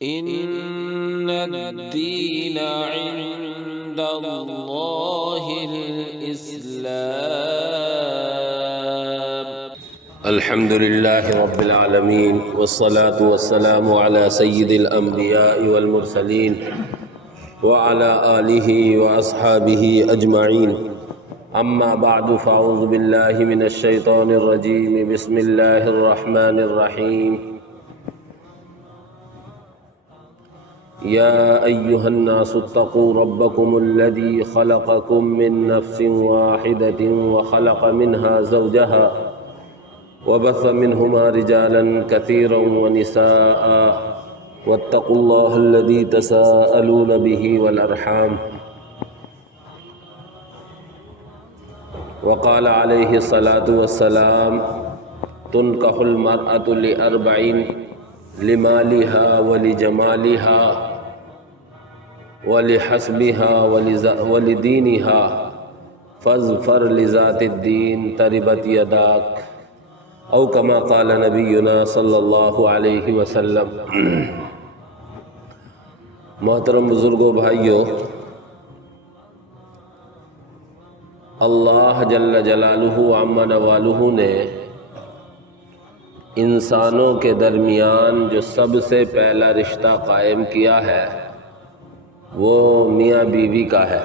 إن الدين عند الله الإسلام. الحمد لله رب العالمين، والصلاة والسلام على سيد الأنبياء والمرسلين وعلى آله وأصحابه أجمعين. أما بعد، فأعوذ بالله من الشيطان الرجيم. بسم الله الرحمن الرحيم. يا أيها الناس اتقوا ربكم الذي خلقكم من نفس واحدة وخلق منها زوجها وبث منهما رجالا كثيرا ونساء واتقوا الله الذي تساءلون به والأرحام. وقال عليه الصلاة والسلام: تنكح المرأة لأربعين: لمالها ولجمالها ولحسبها ولدينها فاظفر لذات الدين تربت يداك، او كما قال نبینا صلی اللہ علیہ وسلم. محترم بزرگوں، بھائیوں، اللہ جل جلالہ عم نوالہ نے انسانوں کے درمیان جو سب سے پہلا رشتہ قائم کیا ہے وہ میاں بیوی کا ہے.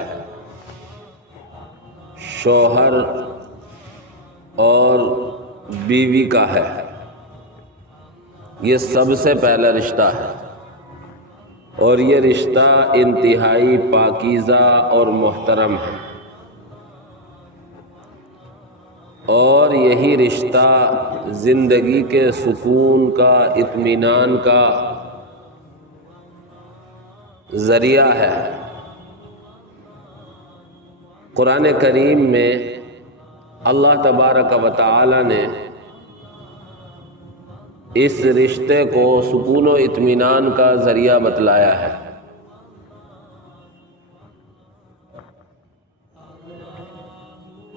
شوہر اور بیوی کا ہے. یہ سب سے پہلا رشتہ ہے، اور یہ رشتہ انتہائی پاکیزہ اور محترم ہے، اور یہی رشتہ زندگی کے سکون کا، اطمینان کا ذریعہ ہے. قرآن کریم میں اللہ تبارک و تعالی نے اس رشتے کو سکون و اطمینان کا ذریعہ بتلایا ہے.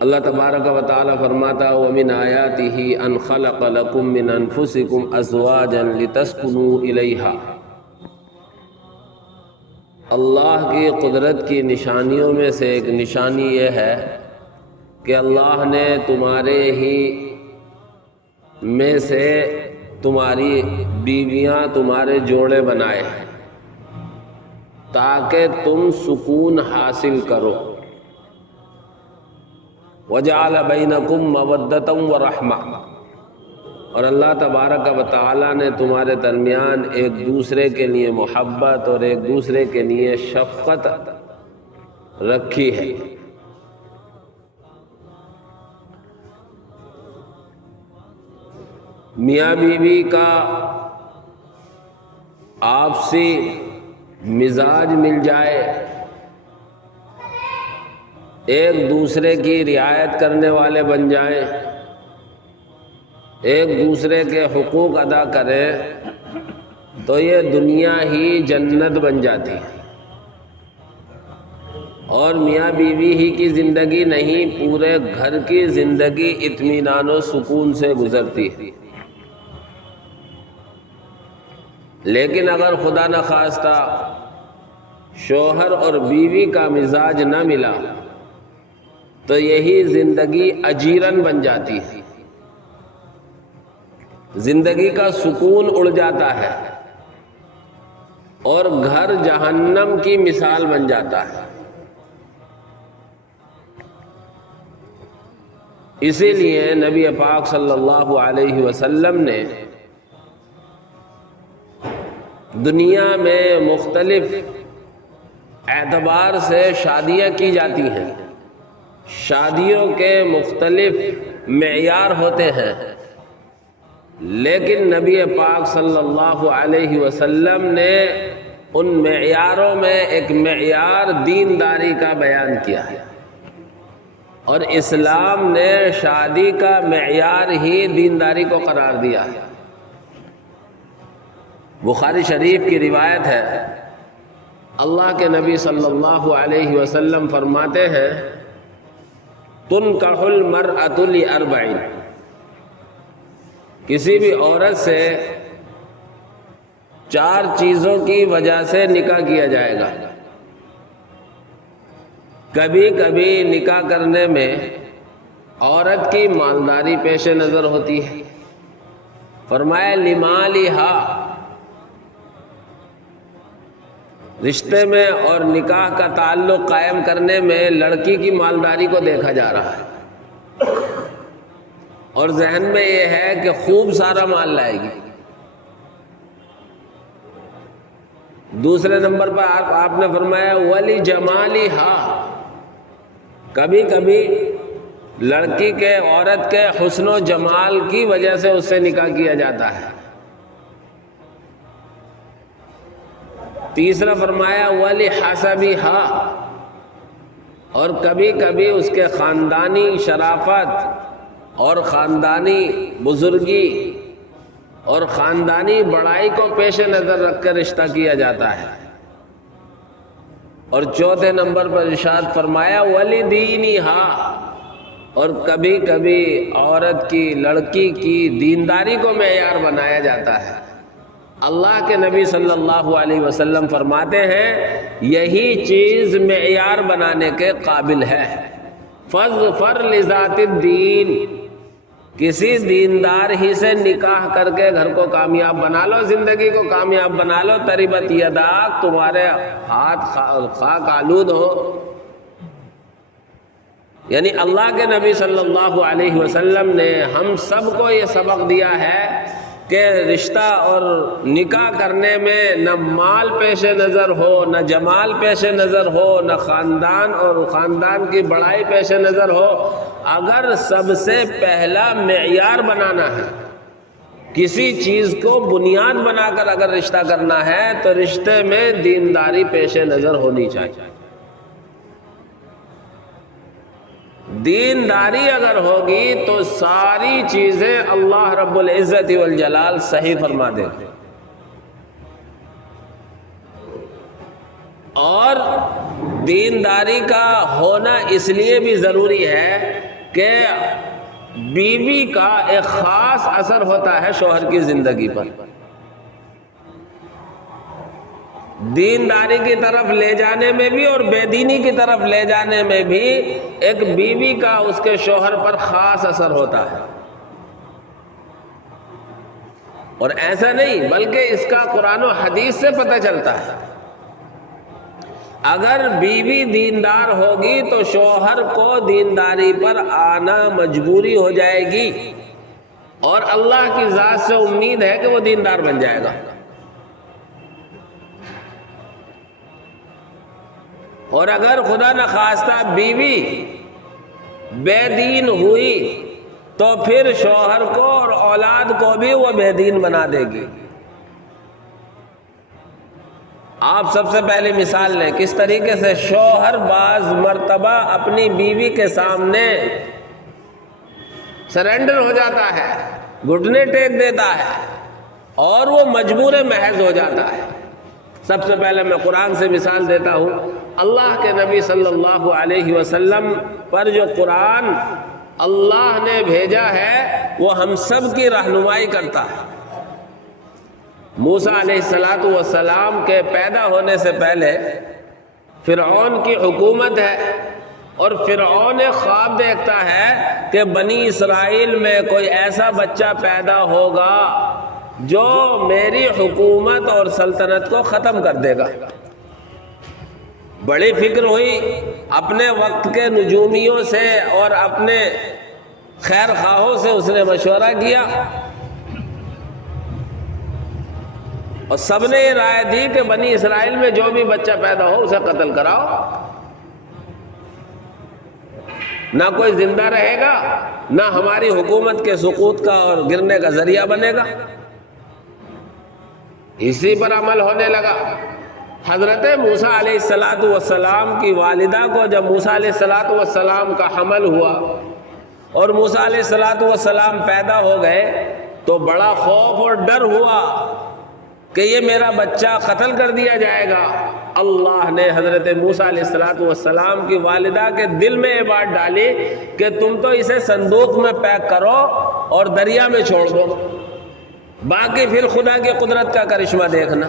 اللہ تبارک و تعالی فرماتا: وَمِنْ آيَاتِهِ أَنْ خَلَقَ لَكُم مِّنْ أَنفُسِكُمْ أَزْوَاجًا لِتَسْكُنُوا إِلَيْهَا. اللہ کی قدرت کی نشانیوں میں سے ایک نشانی یہ ہے کہ اللہ نے تمہارے ہی میں سے تمہاری بیویاں، تمہارے جوڑے بنائے ہیں تاکہ تم سکون حاصل کرو. وَجَعَلَ بَيْنَكُمْ مَوَدَّةً وَرَحْمَةً، اور اللہ تبارک و تعالی نے تمہارے درمیان ایک دوسرے کے لیے محبت اور ایک دوسرے کے لیے شفقت رکھی ہے. میاں بیوی کا آپسی مزاج مل جائے، ایک دوسرے کی رعایت کرنے والے بن جائیں، ایک دوسرے کے حقوق ادا کریں، تو یہ دنیا ہی جنت بن جاتی ہے. اور میاں بیوی ہی کی زندگی نہیں، پورے گھر کی زندگی اطمینان و سکون سے گزرتی ہے. لیکن اگر خدا نخواستہ شوہر اور بیوی کا مزاج نہ ملا تو یہی زندگی اجیرن بن جاتی ہے، زندگی کا سکون اڑ جاتا ہے اور گھر جہنم کی مثال بن جاتا ہے. اسی لیے نبی پاک صلی اللہ علیہ وسلم نے دنیا میں مختلف اعتبار سے شادیاں کی جاتی ہیں، شادیوں کے مختلف معیار ہوتے ہیں، لیکن نبی پاک صلی اللہ علیہ وسلم نے ان معیاروں میں ایک معیار دینداری کا بیان کیا ہے، اور اسلام نے شادی کا معیار ہی دینداری کو قرار دیا ہے. بخاری شریف کی روایت ہے، اللہ کے نبی صلی اللہ علیہ وسلم فرماتے ہیں: تنکح المرأة لأربعین، کسی بھی عورت سے 4 چیزوں کی وجہ سے نکاح کیا جائے گا۔ کبھی کبھی نکاح کرنے میں عورت کی مالداری پیش نظر ہوتی ہے۔ فرمایا لمالہا، رشتے میں اور نکاح کا تعلق قائم کرنے میں لڑکی کی مالداری کو دیکھا جا رہا ہے، اور ذہن میں یہ ہے کہ خوب سارا مال لائے گی۔ دوسرے نمبر پر آپ نے فرمایا ولی جمالہا، کبھی کبھی لڑکی کے، عورت کے حسن و جمال کی وجہ سے اس سے نکاح کیا جاتا ہے۔ تیسرا فرمایا ولی حسبہا، اور کبھی کبھی اس کے خاندانی شرافت اور خاندانی بزرگی اور خاندانی بڑائی کو پیش نظر رکھ کر رشتہ کیا جاتا ہے۔ اور چوتھے نمبر پر ارشاد فرمایا ولی دینہا، اور کبھی کبھی عورت کی، لڑکی کی دینداری کو معیار بنایا جاتا ہے۔ اللہ کے نبی صلی اللہ علیہ وسلم فرماتے ہیں یہی چیز معیار بنانے کے قابل ہے۔ فاظفر لذات الدین، کسی دیندار ہی سے نکاح کر کے گھر کو کامیاب بنا لو، زندگی کو کامیاب بنا لو، تربت یداک، تمہارے ہاتھ خاک آلود ہو۔ یعنی اللہ کے نبی صلی اللہ علیہ وسلم نے ہم سب کو یہ سبق دیا ہے کہ رشتہ اور نکاح کرنے میں نہ مال پیش نظر ہو، نہ جمال پیش نظر ہو، نہ خاندان اور خاندان کی بڑائی پیش نظر ہو۔ اگر سب سے پہلا معیار بنانا ہے، کسی چیز کو بنیاد بنا کر اگر رشتہ کرنا ہے تو رشتے میں دینداری پیش نظر ہونی چاہیے۔ دینداری اگر ہوگی تو ساری چیزیں اللہ رب العزت والجلال صحیح فرما دے گا۔ اور دینداری کا ہونا اس لیے بھی ضروری ہے کہ بیوی کا ایک خاص اثر ہوتا ہے شوہر کی زندگی پر۔ دینداری کی طرف لے جانے میں بھی اور بے دینی کی طرف لے جانے میں بھی ایک بیوی کا اس کے شوہر پر خاص اثر ہوتا ہے۔ اور ایسا نہیں بلکہ اس کا قرآن و حدیث سے پتہ چلتا ہے۔ اگر بیوی دیندار ہوگی تو شوہر کو دینداری پر آنا مجبوری ہو جائے گی، اور اللہ کی ذات سے امید ہے کہ وہ دیندار بن جائے گا۔ اور اگر خدا نخواستہ بیوی بے دین ہوئی تو پھر شوہر کو اور اولاد کو بھی وہ بے دین بنا دے گی۔ آپ سب سے پہلے مثال لیں کس طریقے سے شوہر بعض مرتبہ اپنی بیوی کے سامنے سرنڈر ہو جاتا ہے، گھٹنے ٹیک دیتا ہے، اور وہ مجبور محض ہو جاتا ہے۔ سب سے پہلے میں قرآن سے مثال دیتا ہوں۔ اللہ کے نبی صلی اللہ علیہ وسلم پر جو قرآن اللہ نے بھیجا ہے وہ ہم سب کی رہنمائی کرتا ہے۔ موسیٰ علیہ السلام کے پیدا ہونے سے پہلے فرعون کی حکومت ہے، اور فرعون خواب دیکھتا ہے کہ بنی اسرائیل میں کوئی ایسا بچہ پیدا ہوگا جو میری حکومت اور سلطنت کو ختم کر دے گا۔ بڑی فکر ہوئی، اپنے وقت کے نجومیوں سے اور اپنے خیر خواہوں سے اس نے مشورہ کیا، اور سب نے یہ رائے دی کہ بنی اسرائیل میں جو بھی بچہ پیدا ہو اسے قتل کراؤ، نہ کوئی زندہ رہے گا، نہ ہماری حکومت کے سقوط کا اور گرنے کا ذریعہ بنے گا۔ اسی پر عمل ہونے لگا۔ حضرت موسیٰ علیہ السلام کی والدہ کو جب موسیٰ علیہ السلام کا حمل ہوا اور موسیٰ علیہ السلام پیدا ہو گئے تو بڑا خوف اور ڈر ہوا کہ یہ میرا بچہ قتل کر دیا جائے گا۔ اللہ نے حضرت موسیٰ علیہ السلام کی والدہ کے دل میں یہ بات ڈالی کہ تم تو اسے صندوق میں پیک کرو اور دریا میں چھوڑ دو۔ باقی پھر خدا کی قدرت کا کرشمہ دیکھنا۔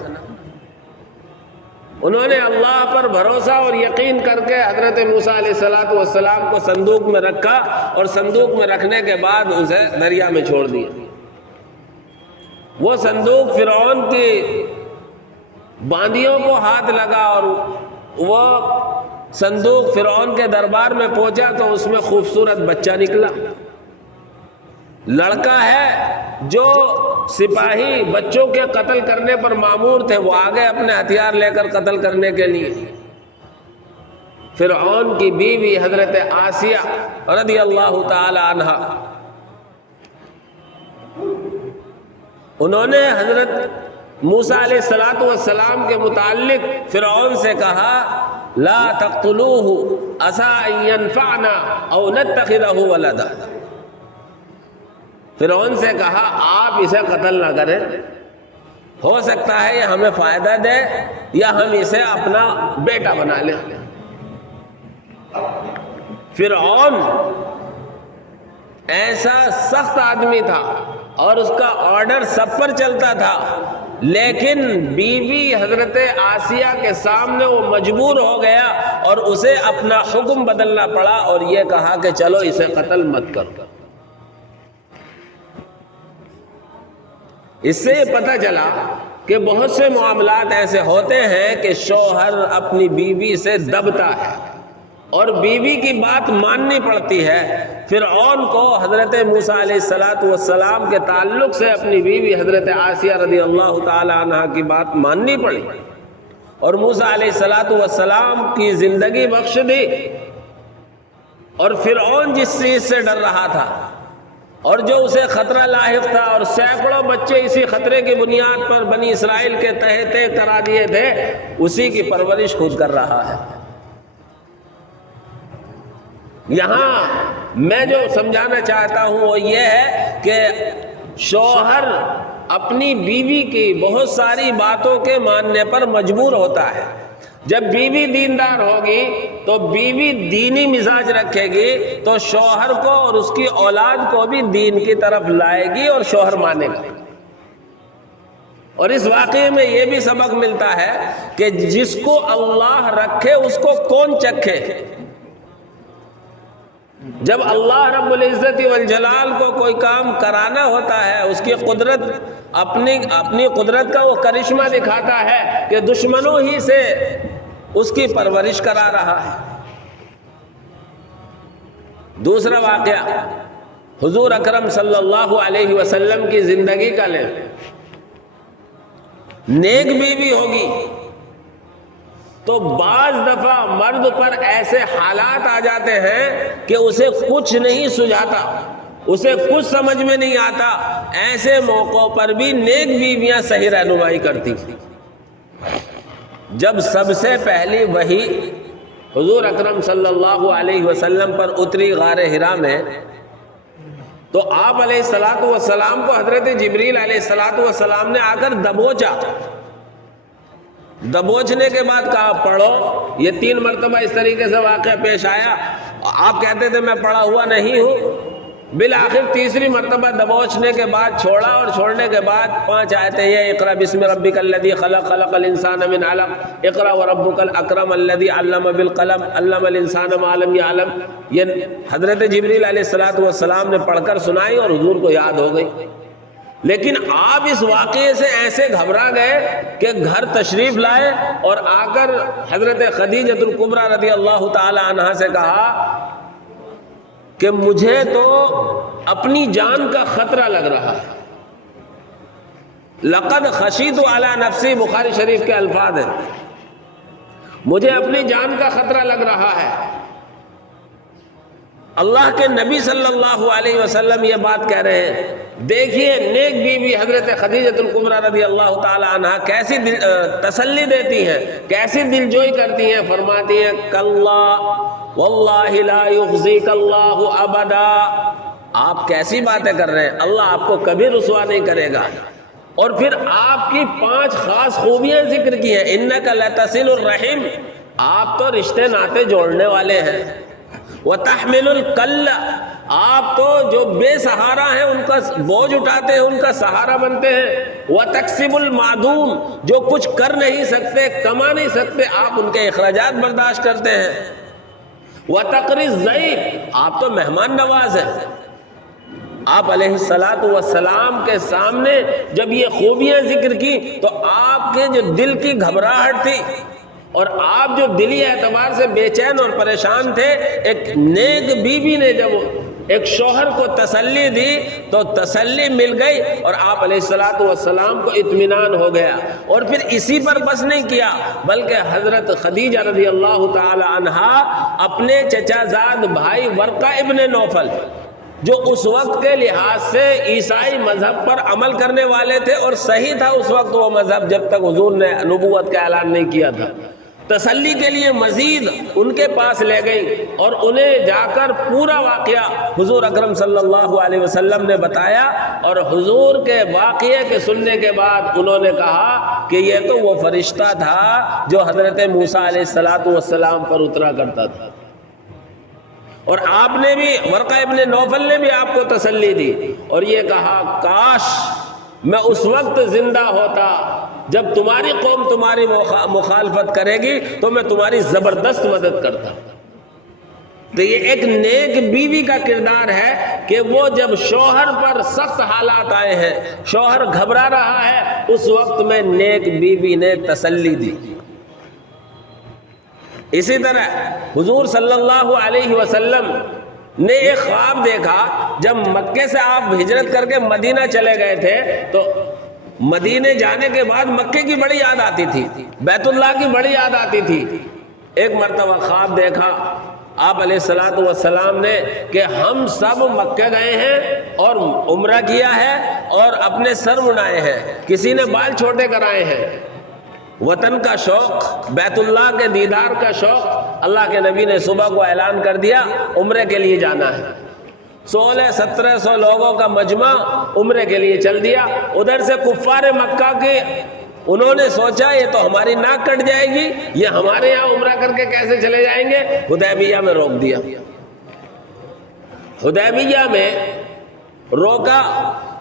انہوں نے اللہ پر بھروسہ اور یقین کر کے حضرت موسیٰ علیہ السلام کو صندوق میں رکھا، اور صندوق میں رکھنے کے بعد اسے دریا میں چھوڑ دیا۔ وہ صندوق فرعون کی باندیوں کو ہاتھ لگا، اور وہ صندوق فرعون کے دربار میں پہنچا تو اس میں خوبصورت بچہ نکلا، لڑکا ہے جو سپاہی بچوں کے قتل کرنے پر مامور تھے، وہ آگے اپنے ہتھیار لے کر قتل کرنے کے لیے۔ فرعون کی بیوی حضرت آسیہ رضی اللہ تعالی عنہا، انہوں نے حضرت موسیٰ علیہ السلام کے متعلق فرعون سے کہا لا تقتلوه عسى ان ينفعنا او نتخذه ولدا۔ فرعون سے کہا آپ اسے قتل نہ کریں، ہو سکتا ہے یہ ہمیں فائدہ دے یا ہم اسے اپنا بیٹا بنا لیں۔ فرعون ایسا سخت آدمی تھا اور اس کا آرڈر سب پر چلتا تھا، لیکن بیوی حضرت آسیہ کے سامنے وہ مجبور ہو گیا اور اسے اپنا حکم بدلنا پڑا اور یہ کہا کہ چلو اسے قتل مت کرو۔ اس سے پتہ چلا کہ بہت سے معاملات ایسے ہوتے ہیں کہ شوہر اپنی بیوی سے دبتا ہے اور بیوی کی بات ماننی پڑتی ہے۔ فرعون کو حضرت موسیٰ علیہ السلام کے تعلق سے اپنی بیوی حضرت آسیہ رضی اللہ تعالی عنہ کی بات ماننی پڑی اور موسیٰ علیہ السلام کی زندگی بخش دی، اور فرعون جس چیز سے ڈر رہا تھا اور جو اسے خطرہ لاحق تھا، اور سینکڑوں بچے اسی خطرے کی بنیاد پر بنی اسرائیل کے تحت کرا دیے تھے، اسی کی پرورش خود کر رہا ہے۔ یہاں میں جو سمجھانا چاہتا ہوں وہ یہ ہے کہ شوہر اپنی بیوی کی بہت ساری باتوں کے ماننے پر مجبور ہوتا ہے۔ جب بیوی دیندار ہوگی تو بیوی دینی مزاج رکھے گی تو شوہر کو اور اس کی اولاد کو بھی دین کی طرف لائے گی اور شوہر مانے گا۔ اور اس واقعے میں یہ بھی سبق ملتا ہے کہ جس کو اللہ رکھے اس کو کون چکھے۔ جب اللہ رب العزت والجلال کو کوئی کام کرانا ہوتا ہے، اس کی قدرت اپنی قدرت کا وہ کرشمہ دکھاتا ہے کہ دشمنوں ہی سے اس کی پرورش کرا رہا ہے۔ دوسرا واقعہ حضور اکرم صلی اللہ علیہ وسلم کی زندگی کا لیں۔ نیک بیوی ہوگی تو بعض دفعہ مرد پر ایسے حالات آ جاتے ہیں کہ اسے کچھ نہیں سجھاتا، اسے کچھ سمجھ میں نہیں آتا، ایسے موقعوں پر بھی نیک بیویاں صحیح رہنمائی کرتی۔ جب سب سے پہلی وحی حضور اکرم صلی اللہ علیہ وسلم پر اتری غار حرا میں، تو آپ علیہ السلام کو حضرت جبریل علیہ السلام نے آ کر دبوچا۔ دبوچنے کے بعد کہا پڑھو۔ یہ 3 مرتبہ اس طریقے سے واقعہ پیش آیا، آپ کہتے تھے میں پڑھا ہوا نہیں ہوں۔ بالآخر تیسری مرتبہ دبوچنے کے بعد چھوڑا، اور چھوڑنے کے بعد 5 آیتیں یہ اقرأ بسم ربک الذی خلق خلق الانسان من علق اقرأ وربک الاکرم الذی علم بالقلم علم الانسان ما لم یعلم، یہ حضرت جبریل علیہ السلام نے پڑھ کر سنائی اور حضور کو یاد ہو گئی۔ لیکن آپ اس واقعے سے ایسے گھبرا گئے کہ گھر تشریف لائے اور آ کر حضرت خدیجۃ الکبریٰ رضی اللہ تعالی عنہا سے کہا کہ مجھے تو اپنی جان کا خطرہ لگ رہا ہے۔ لقد خشیت علی نفسی، بخاری شریف کے الفاظ ہیں، مجھے اپنی جان کا خطرہ لگ رہا ہے۔ اللہ کے نبی صلی اللہ علیہ وسلم یہ بات کہہ رہے ہیں۔ دیکھیے نیک بیوی حضرت خدیجۃ الکبریٰ رضی اللہ تعالی عنہا کیسی تسلی دیتی ہیں، کیسی دلجوئی کرتی ہیں۔ فرماتی ہیں کلا واللہ لا یخزیک اللہ ابدا، آپ کیسی باتیں کر رہے ہیں، اللہ آپ کو کبھی رسوا نہیں کرے گا۔ اور پھر آپ کی 5 خاص خوبیاں ذکر کی ہیں۔ انک لتصل الرحم، آپ تو رشتے ناطے جوڑنے والے ہیں۔ وتحمل الکل، آپ تو جو بے سہارا ہیں ان کا بوجھ اٹھاتے ہیں، ان کا سہارا بنتے ہیں۔ وَتَكْسِبُ الْمَعْدُومَ، جو کچھ کر نہیں سکتے، کما نہیں سکتے، آپ ان کے اخراجات برداشت کرتے ہیں۔ وَتَقْرِي الضَّيْفَ، آپ تو مہمان نواز ہیں۔ آپ علیہ السلام کے سامنے جب یہ خوبیاں ذکر کی تو آپ کے جو دل کی گھبراہٹ تھی اور آپ جو دلی اعتبار سے بے چین اور پریشان تھے، ایک نیک بیوی نے جب ایک شوہر کو تسلی دی تو تسلی مل گئی اور آپ علیہ السلام کو اطمینان ہو گیا۔ اور پھر اسی پر بس نہیں کیا بلکہ حضرت خدیجہ رضی اللہ تعالی عنہا اپنے چچا زاد بھائی ورقہ ابن نوفل، جو اس وقت کے لحاظ سے عیسائی مذہب پر عمل کرنے والے تھے اور صحیح تھا اس وقت وہ مذہب جب تک حضور نے نبوت کا اعلان نہیں کیا تھا، تسلی کے لیے مزید ان کے پاس لے گئی اور انہیں جا کر پورا واقعہ حضور اکرم صلی اللہ علیہ وسلم نے بتایا، اور حضور کے واقعے کے سننے کے بعد انہوں نے کہا کہ یہ تو وہ فرشتہ تھا جو حضرت موسیٰ علیہ السلام پر اترا کرتا تھا۔ اور آپ نے بھی، ورقہ ابن نوفل نے بھی آپ کو تسلی دی اور یہ کہا کاش میں اس وقت زندہ ہوتا جب تمہاری قوم تمہاری مخالفت کرے گی تو میں تمہاری زبردست مدد کرتا۔ تو یہ ایک نیک بیوی کا کردار ہے کہ وہ جب شوہر پر سخت حالات آئے ہیں، شوہر گھبرا رہا ہے، اس وقت میں نیک بیوی نے تسلی دی۔ اسی طرح حضور صلی اللہ علیہ وسلم نے ایک خواب دیکھا جب مکے سے آپ ہجرت کر کے مدینہ چلے گئے تھے تو مدینے جانے کے بعد مکے کی بڑی یاد آتی تھی، بیت اللہ کی بڑی یاد آتی تھی۔ ایک مرتبہ خواب دیکھا آپ علیہ السلام نے کہ ہم سب مکے گئے ہیں اور عمرہ کیا ہے اور اپنے سر منائے ہیں، کسی نے بال چھوٹے کرائے ہیں، وطن کا شوق، بیت اللہ کے دیدار کا شوق۔ اللہ کے نبی نے صبح کو اعلان کر دیا عمرے کے لیے جانا ہے، 1600-1700 لوگوں کا مجمع عمرے کے لیے چل دیا۔ ادھر سے کفار مکہ کے انہوں نے سوچا یہ تو ہماری ناک کٹ جائے گی، یہ ہمارے یہاں عمرہ کر کے کیسے چلے جائیں گے، حدیبیہ میں روک دیا۔ حدیبیہ میں روکا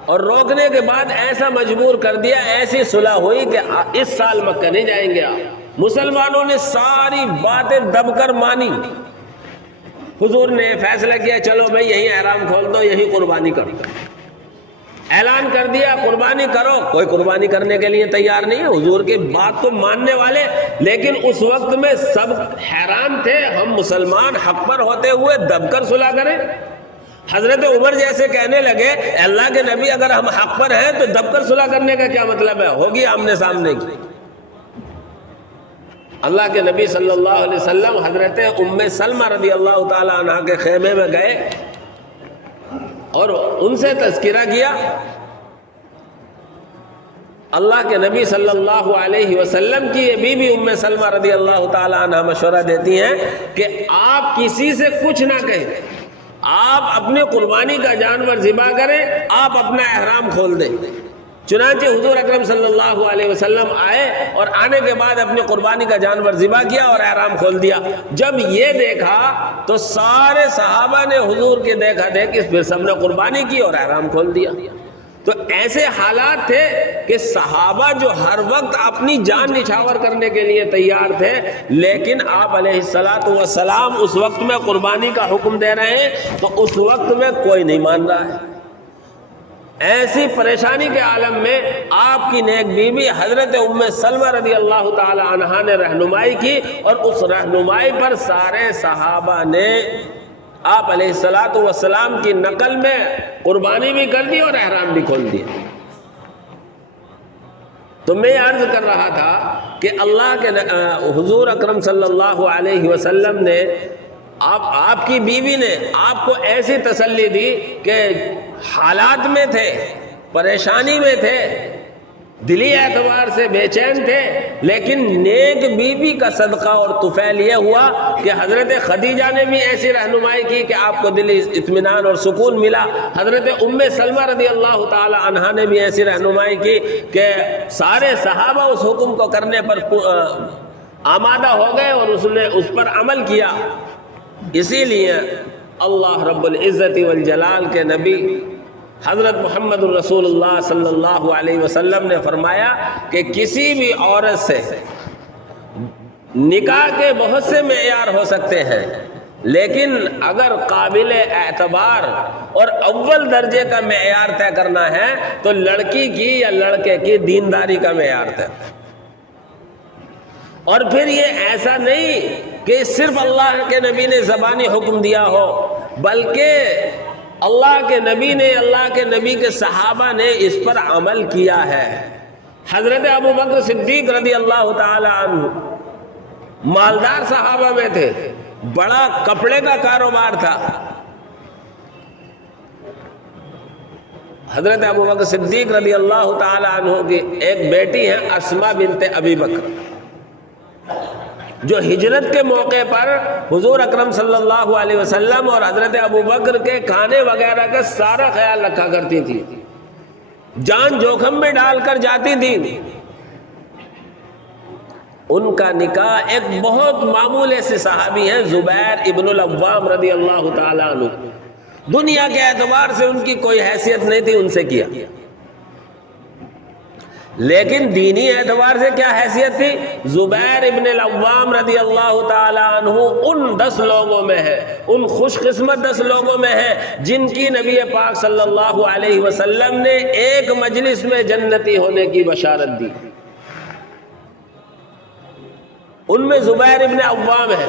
اور روکنے کے بعد ایسا مجبور کر دیا، ایسی صلح ہوئی کہ اس سال مکہ نہیں جائیں گے آپ۔ مسلمانوں نے ساری باتیں دب کر مانی۔ حضور نے فیصلہ کیا چلو بھائی یہیں احرام کھول دو، یہیں قربانی کرو۔ اعلان کر دیا قربانی کرو، کوئی قربانی کرنے کے لیے تیار نہیں ہے، حضور کی بات کو ماننے والے، لیکن اس وقت میں سب حیران تھے، ہم مسلمان حق پر ہوتے ہوئے دب کر صلح کریں۔ حضرت عمر جیسے کہنے لگے اللہ کے نبی اگر ہم حق پر ہیں تو دب کر صلح کرنے کا کیا مطلب ہے، ہوگی آمنے سامنے کی۔ اللہ کے نبی صلی اللہ علیہ وسلم حضرت ام سلمہ رضی اللہ تعالی عنہ کے خیمے میں گئے اور ان سے تذکرہ کیا۔ اللہ کے نبی صلی اللہ علیہ وسلم کی یہ بیوی ام سلمہ رضی اللہ تعالی عنہ مشورہ دیتی ہیں کہ آپ کسی سے کچھ نہ کہیں، آپ اپنی قربانی کا جانور ذبح کریں، آپ اپنا احرام کھول دیں۔ چنانچہ حضور اکرم صلی اللہ علیہ وسلم آئے اور آنے کے بعد اپنی قربانی کا جانور ذبح کیا اور احرام کھول دیا۔ جب یہ دیکھا تو سارے صحابہ نے حضور کے دیکھا دیکھ پھر سب نے قربانی کی اور احرام کھول دیا۔ تو ایسے حالات تھے کہ صحابہ جو ہر وقت اپنی جان نچھاور کرنے کے لیے تیار تھے، لیکن آپ علیہ السلام اس وقت میں قربانی کا حکم دے رہے ہیں تو اس وقت میں کوئی نہیں مان رہا ہے۔ ایسی پریشانی کے عالم میں آپ کی نیک بیوی حضرت ام سلمہ رضی اللہ تعالی عنہا نے رہنمائی کی اور اس رہنمائی پر سارے صحابہ نے آپ علیہ السلام کی نقل میں قربانی بھی کر دی اور احرام بھی کھول دیا۔ تو میں عرض کر رہا تھا کہ اللہ کے حضور اکرم صلی اللہ علیہ وسلم نے آپ کی بیوی نے آپ کو ایسی تسلی دی کہ حالات میں تھے، پریشانی میں تھے، دلی اعتبار سے بے چین تھے، لیکن نیک بیوی کا صدقہ اور طفیل یہ ہوا کہ حضرت خدیجہ نے بھی ایسی رہنمائی کی کہ آپ کو دلی اطمینان اور سکون ملا۔ حضرت ام سلمہ رضی اللہ تعالی عنہا نے بھی ایسی رہنمائی کی کہ سارے صحابہ اس حکم کو کرنے پر آمادہ ہو گئے اور اس نے اس پر عمل کیا۔ اسی لیے اللہ رب العزت والجلال کے نبی حضرت محمد الرسول اللہ صلی اللہ علیہ وسلم نے فرمایا کہ کسی بھی عورت سے نکاح کے بہت سے معیار ہو سکتے ہیں، لیکن اگر قابل اعتبار اور اول درجے کا معیار طے کرنا ہے تو لڑکی کی یا لڑکے کی دینداری کا معیار طے۔ اور پھر یہ ایسا نہیں کہ صرف اللہ کے نبی نے زبانی حکم دیا ہو، بلکہ اللہ کے نبی نے، اللہ کے نبی کے صحابہ نے اس پر عمل کیا ہے۔ حضرت ابو بکر صدیق رضی اللہ تعالی عنہ مالدار صحابہ میں تھے، بڑا کپڑے کا کاروبار تھا۔ حضرت ابو بکر صدیق رضی اللہ تعالی عنہ کی ایک بیٹی ہے اسماء بنت ابی بکر، جو ہجرت کے موقع پر حضور اکرم صلی اللہ علیہ وسلم اور حضرت ابو بکر کے کھانے وغیرہ کا سارا خیال رکھا کرتی تھی، جان جوخم میں ڈال کر جاتی تھی۔ ان کا نکاح ایک بہت معمولی سے صحابی ہیں، زبیر ابن العوام رضی اللہ تعالی عنہ، دنیا کے اعتبار سے ان کی کوئی حیثیت نہیں تھی، ان سے کیا، لیکن دینی اعتبار سے کیا حیثیت تھی؟ زبیر ابن العوام رضی اللہ تعالی عنہ ان 10 لوگوں میں ہے، ان خوش قسمت 10 لوگوں میں ہے جن کی نبی پاک صلی اللہ علیہ وسلم نے ایک مجلس میں جنتی ہونے کی بشارت دی۔ ان میں زبیر ابن عوام ہے،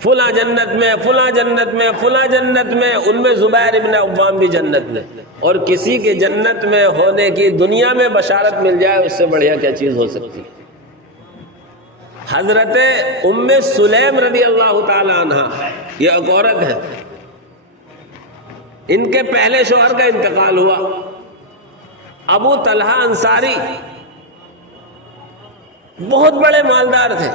فلاں جنت میں، فلاں جنت میں، فلاں جنت میں، ان میں زبیر ابن عوام بھی جنت میں۔ اور کسی کے جنت میں ہونے کی دنیا میں بشارت مل جائے، اس سے بڑھیا کیا چیز ہو سکتی؟ حضرت ام سلیم رضی اللہ تعالی عنہ، یہ ایک عورت ہے، ان کے پہلے شوہر کا انتقال ہوا، ابو طلحہ انصاری بہت بڑے مالدار تھے،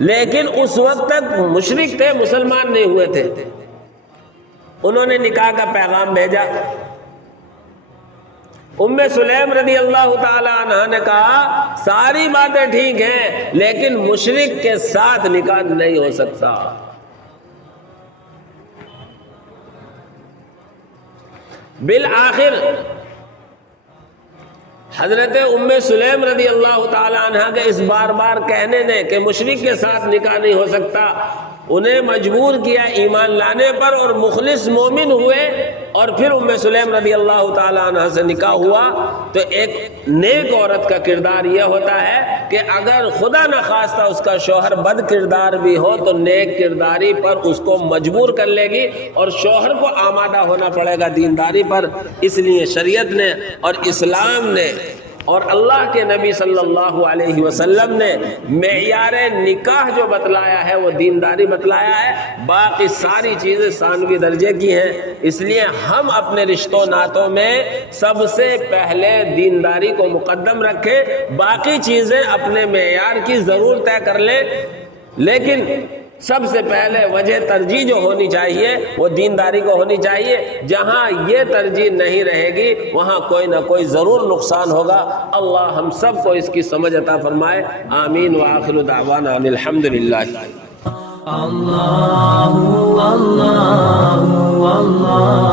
لیکن اس وقت تک مشرک تھے، مسلمان نہیں ہوئے تھے۔ انہوں نے نکاح کا پیغام بھیجا، ام سلیم رضی اللہ تعالی عنہ نے کہا ساری باتیں ٹھیک ہیں، لیکن مشرک کے ساتھ نکاح نہیں ہو سکتا۔ بالآخر حضرت ام سلیم رضی اللہ تعالی عنہ کے اس بار بار کہنے نے کہ مشرک کے ساتھ نکاح نہیں ہو سکتا، انہیں مجبور کیا ایمان لانے پر، اور مخلص مومن ہوئے، اور پھر ام سلیم رضی اللہ تعالی عنہ سے نکاح ہوا۔ تو ایک نیک عورت کا کردار یہ ہوتا ہے کہ اگر خدا نخواستہ اس کا شوہر بد کردار بھی ہو تو نیک کرداری پر اس کو مجبور کر لے گی، اور شوہر کو آمادہ ہونا پڑے گا دینداری پر۔ اس لیے شریعت نے اور اسلام نے اور اللہ کے نبی صلی اللہ علیہ وسلم نے معیار نکاح جو بتلایا ہے وہ دینداری بتلایا ہے، باقی ساری چیزیں ثانوی درجے کی ہیں۔ اس لیے ہم اپنے رشتوں ناتوں میں سب سے پہلے دینداری کو مقدم رکھیں، باقی چیزیں اپنے معیار کی ضرور طے کر لیں، لیکن سب سے پہلے وجہ ترجیح جو ہونی چاہیے وہ دینداری کو ہونی چاہیے۔ جہاں یہ ترجیح نہیں رہے گی وہاں کوئی نہ کوئی ضرور نقصان ہوگا۔ اللہ ہم سب کو اس کی سمجھ عطا فرمائے، آمین۔ وآخر دعوانا ان الحمدللہ۔ اللہ اللہ اللہ